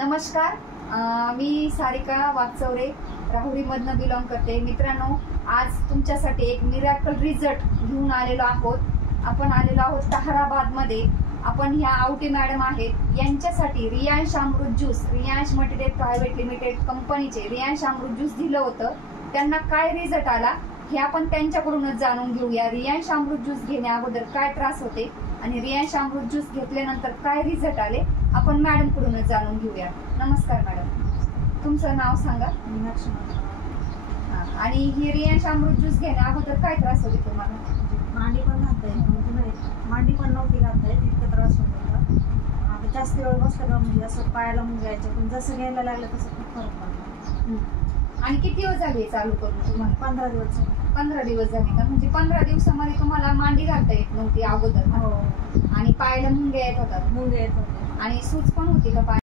नमस्कार, मी सारिका वागचौरे राहुरीमधनं बिलॉंग करते. मित्रांनो, आज तुमच्यासाठी एक मिरॅकल रिझल्ट घेऊन आलेलो आहोत. आपण आलेलो आहोत ताहराबादमध्ये. आपण ह्या आवटे मॅडम आहेत, यांच्यासाठी Riyansh Amrut juice, Riyansh material private limited कंपनीचे रियांश अमृत ज्यूस दिलं होतं. त्यांना काय रिझल्ट आला हे आपण त्यांच्याकडूनच जाणून घेऊया. रियांश अमृत ज्यूस घेण्या अगोदर काय त्रास होते आणि रियांश अमृत ज्यूस घेतल्यानंतर काय रिझल्ट आले आपण मॅडम कडूनच जाणून घेऊया. नमस्कार मॅडम, तुमचं नाव सांगा. आणि ही रियांश अमृत ज्यूस घेण्या अगोदर काय त्रास होते तुम्हाला? मांडी पण मांडी पण नव्हती घालता येत, इतका त्रास होत होता. आता जास्त वेळ बसलं का म्हणजे असं पायाला मुंग्यायचं, पण जसं घ्यायला लागलं तसं खूप फरक पडला. आणि किती दिवस झाले चालू करून तुम्हाला? 15 दिवस झाले. 15 दिवस झाले का? म्हणजे 15 दिवसामध्ये तुम्हाला मांडी घालता येत नव्हती अगोदर? हो. आणि पायाला मुंग्या येत होतात? मुंग्या येत होत्या. आणि सूज पण होती का?